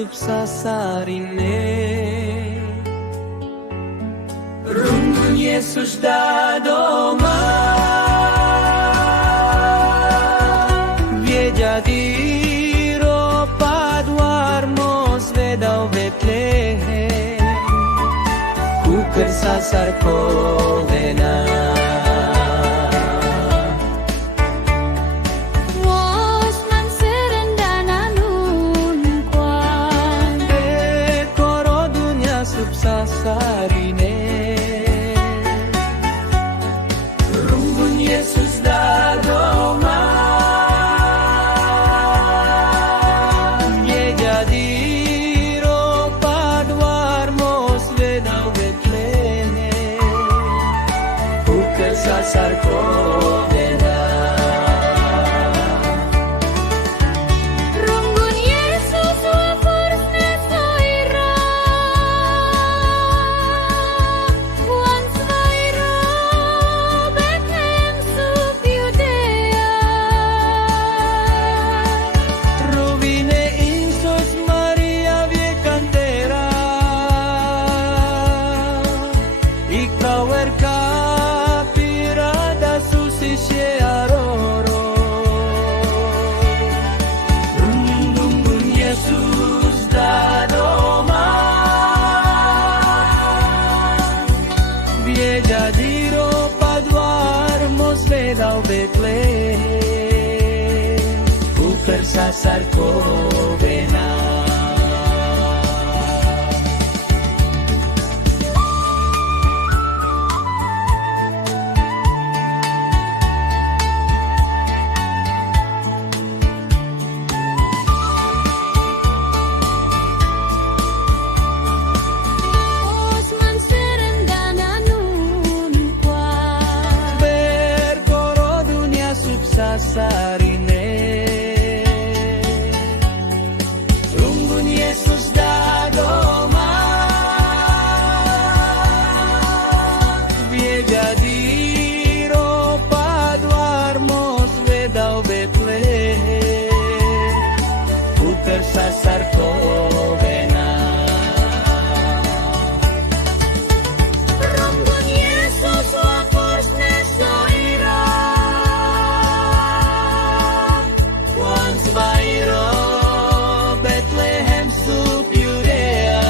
subsasarine. Runggun Yesus da doma, Vie jadi ropa duarmos vedau Betlehem, ku kersasar kovena. Subsasarine. Runggun Yesus da doma, Ie jadi ropa duarmos vedau Betlehem, ku kersasar kovena. Jadi ropa duarmos vedau Betlehem, ku kersasar kovena. Subsasarine. Runggun Yesus da doma, Vie jadi ropa duarmos vedau Betlehem, ku kersasar kovena. Runggun Yesus wapos nesoira, Bethlehem sub Judea,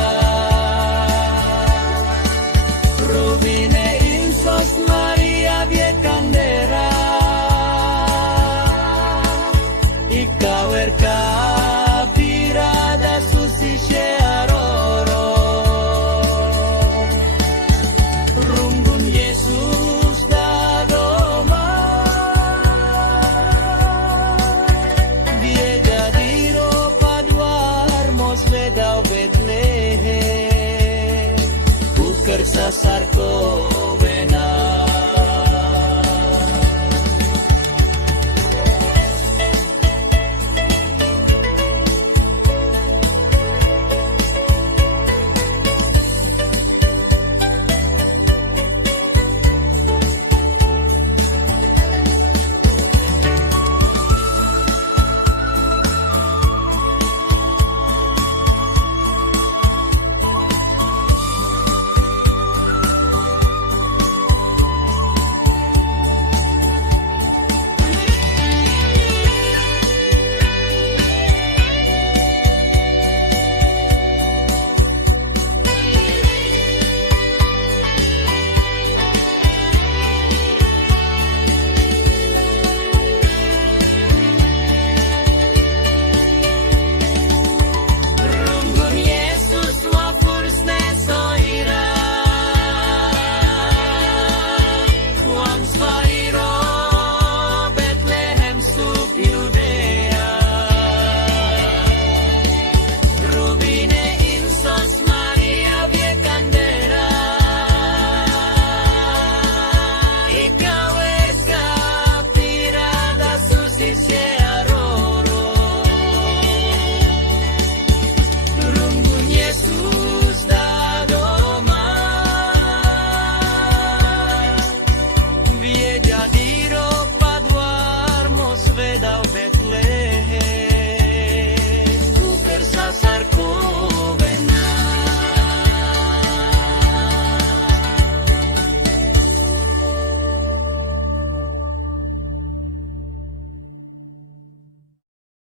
Rubine insos Maria vie candera, ikawerka pirada susishe aroro. Runggun Yesus da doma, Vie jadi ropa duarmos vedau Betlehem, ku kersasar kovena. jadi